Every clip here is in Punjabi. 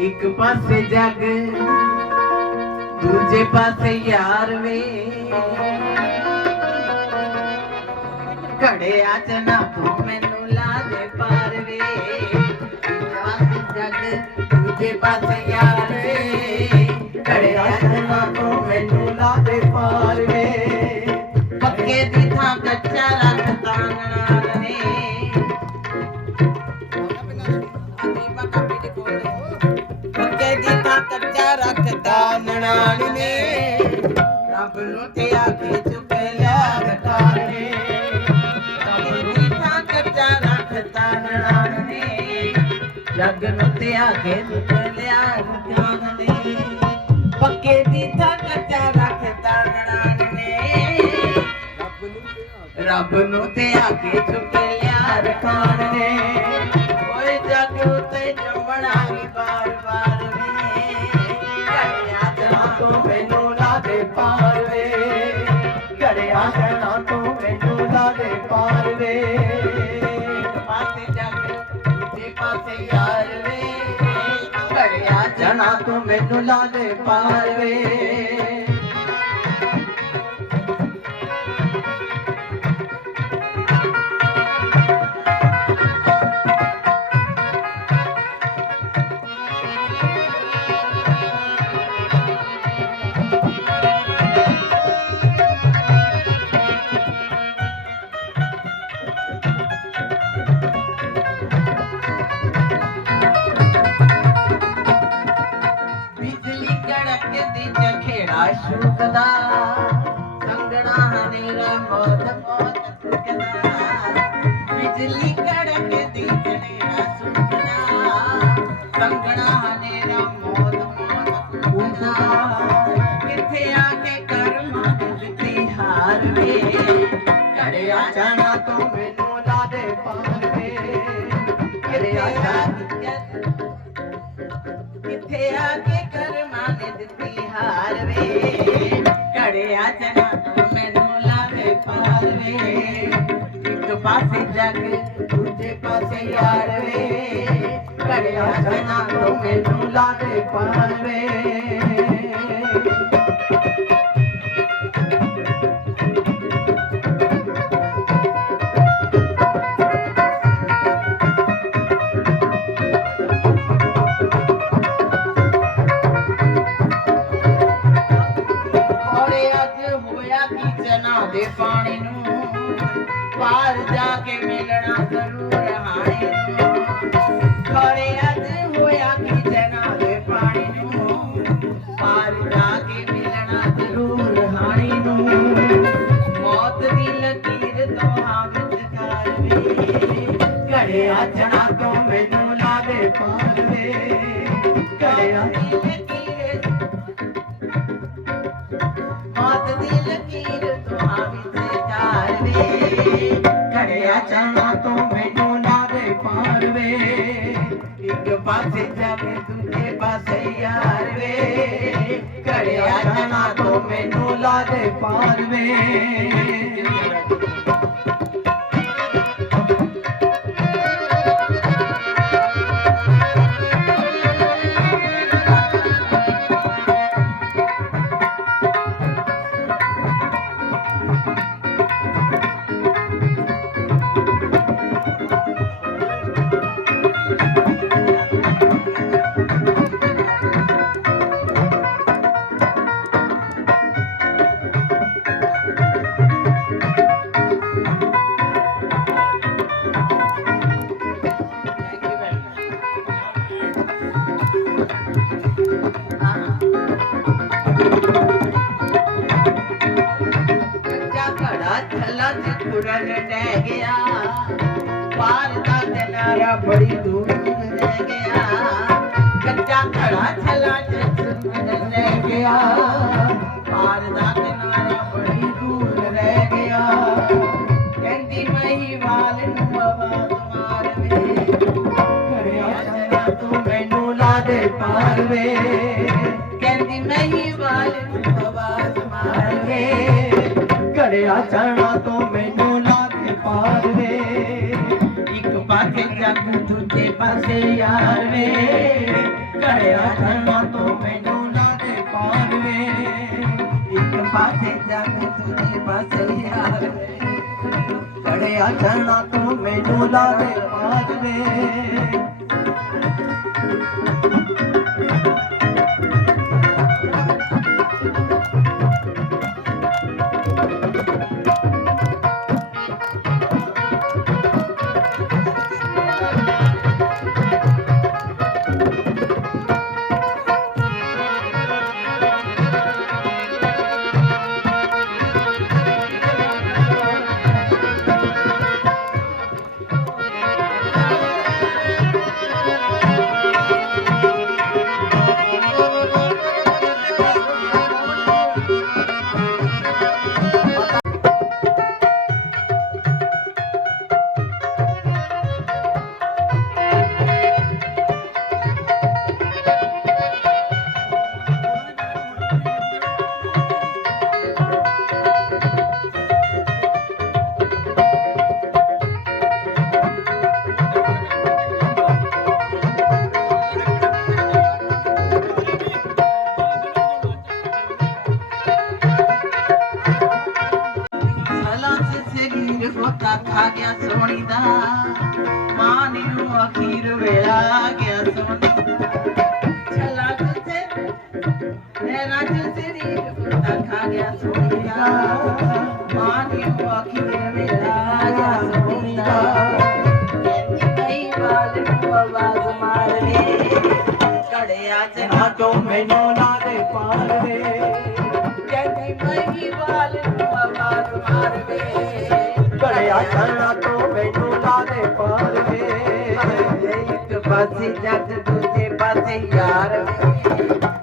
ਇੱਕ ਪਾਸੇ ਜੱਗ, ਦੂਜੇ ਪਾਸੇ ਯਾਰ ਵੇ। ਘੜਿਆ ਚ ਨਾ ਤੂੰ ਮੈਨੂੰ ਲਾ ਦੇ ਪਾਰ ਵੇ। ਇੱਕ ਪਾਸੇ ਜੱਗ, ਦੂਜੇ ਪਾਸੇ ਯਾਰ ਕੱਚਾ ਰੱਖਦਾ ਨਨਾਣ ਨੇ। ਰੱਬ ਨੂੰ ਤੇ ਆਖੇ ਚੁੱਕ ਲਿਆ ਘਟਾਰ ਨੇ। ਪੱਕੇ ਦੀ ਥਾਂ ਕੱਚਾ ਰੱਖਦਾ ਨਨਾਣ ਨੇ। ਜੱਗ ਨੂੰ ਤੇ ਆਖੇ ਚੁੱਕ ਲਿਆ ਘਟਾਰ ਨੇ। ਪੱਕੇ ਦੀ ਕੱਚਾ ਰੱਖਦਾ ਨਨਾਣ ਨੇ। ਰੱਬ ਨੂੰ ਤੇ ਆਕੇ ਚੁੱਕ ਲਿਆ ਰਖਾਣ ਜਨਾ ਤੂੰ ਚਖੇੜਾ ਸ਼ੁਕਦਾ ਸੰਗਣਾ ਹਨੇਰਾ ਮੋਤ ਮੋਤ ਫੁਕਦਾ ਬਿਜਲੀ ਕੜਕਦੀ ਚਖੇੜਾ ਸ਼ੁਕਦਾ ਸੰਗਣਾ ਹਨੇਰਾ ਮੋਤ ਮੋਤ ਫੁਕਦਾ ਕਿੱਥੇ ਆ ਕੇ ਕਰਮ ਦੀ ਦਿੱਤੀ ਹਾਰ ਵੇ? ਘੜਿਆ ਜਾਣਾ ਤੂੰ ਮੈਨੂੰ ਲਾ ਦੇ ਪਾਰ ਵੇ। ਘੜਿਆ ਪਾਸੇ ਜੱਗ ਦੂਜੇ ਪਾਸੇ ਯਾਰ ਵੇ ਘੜਿਆ ਚਨਾ ਤੂੰ ਮੈਨੂੰ ਲਾਵੇ ਪਾਰ ਹੋਇਆ ਕੀ ਦੇ ਪਾਣੀ ਨੂੰ? ਪਾਰ ਜਾ ਕੇ ਮਿਲਣਾ ਜ਼ਰੂਰ ਹਾਣੇ ਨੂੰ। ਅੱਜ ਹੋਇਆ ਕੀ ਦੇ ਪਾਣੀ ਨੂੰ? ਪਾਰ ਜਾ ਕੇ ਮਿਲਣਾ ਜ਼ਰੂਰ ਹਾਣੇ ਨੂੰ। ਮੌਤ ਦੀ ਲਕੀਰ ਤੋਂ ਹਾਂ ਵਿਚਕਾਰ ਵੇ ਘੜਿਆ ਚਣਾ ਤੋਂ ਮੈਨੂੰ ਲਾ ਪਾਰ ਵੇ ਘੜਿਆ ਦੀ ਲਕੀਰ ਪਾਸੇ ਜਾਵੇ ਦੂਜੇ ਪਾਸੇ ਯਾਰ ਵੇ ਘੜਿਆ ਚਾਹਾਂ ਤੋਂ ਮੈਨੂੰ ਲਾ ਦੇ ਪਾਰ ਵੇ ਗਿਆ। ਪਾਰ ਦਾ ਕਿਨਾਰਾ ਬੜੀ ਦੂਰ ਰਹਿ ਗਿਆ। ਕਹਿੰਦੀ ਮਹੀਵਾਲ ਨੂੰ ਆਵਾਜ਼ ਮਾਰਵੇ ਘੜਿਆ ਚੰਗਾ ਤੂੰ ਮੈਨੂੰ ਲਾ ਦੇ ਪਾਰ ਵੇ। ਕਹਿੰਦੀ ਮਹੀਵਾਲ ਨੂੰ ਆਵਾਜ਼ ਮਾਰਵੇ ਘੜਿਆ ਚਣਾ ਤੋਂ ਮੈਨੂੰ ਲਾ ਦੇ ਪਾਰ ਵੇ। ਇੱਕ ਪਾਸੇ ਜੱਗ ਦੂਜੇ ਪਾਸੇ ਯਾਰ ਵੇ। ਘੜਿਆ ਚੜਨਾ ਤੂੰ ਯਾਰ ਕੜਿਆ ਚੜਨਾ ਤੂੰ ਮੈਨੂੰ ਲਾ ਦੇ ਹੋਤਾ ਖਾ ਗਿਆ ਸੋਣੀ ਦਾ। ਮਾਨੀ ਨੂੰ ਅਖੀਰ ਵੇਲਾ ਗਿਆ ਸੋਣੀ ਦਾ ਛਲਾ ਤੇ ਮੇਰਾ ਜੋ ਸਰੀਰ ਹੋਤਾ ਖਾ ਗਿਆ ਸੋਣੀ ਦਾ। ਮਾਨੀ ਨੂੰ ਅਖੀਰ ਵੇਲਾ ਗਿਆ ਸੋਣੀ ਦਾ। ਕਈ ਵਾਲ ਨੂੰ ਆਵਾਜ਼ ਮਾਰਵੇ ਕੜਿਆ ਚ ਨਾ ਤੋਂ ਮੈਨੂੰ ਨਾ ਦੇ ਪਾਰ ਵੇ ਕਹਿੰਦੀ ਮਈ ਵਾਲ ਨੂੰ ਆਵਾਜ਼ ਮਾਰਵੇ। ਘੜਿਆ ਤੋਂ ਮੈਨੂੰ ਲਾ ਪਾਰ ਵੇ। ਇੱਕ ਪਾਸੇ ਜੱਗ ਦੂਜੇ ਪਾਸੇ ਯਾਰ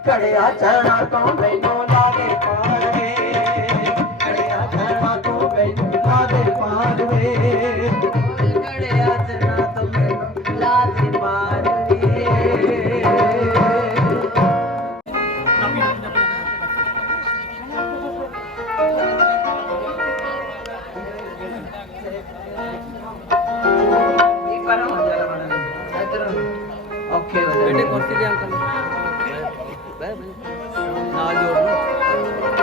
ਘੜਿਆ ਚੜਨਾ ਤੋਂ ਮੈਨੂੰ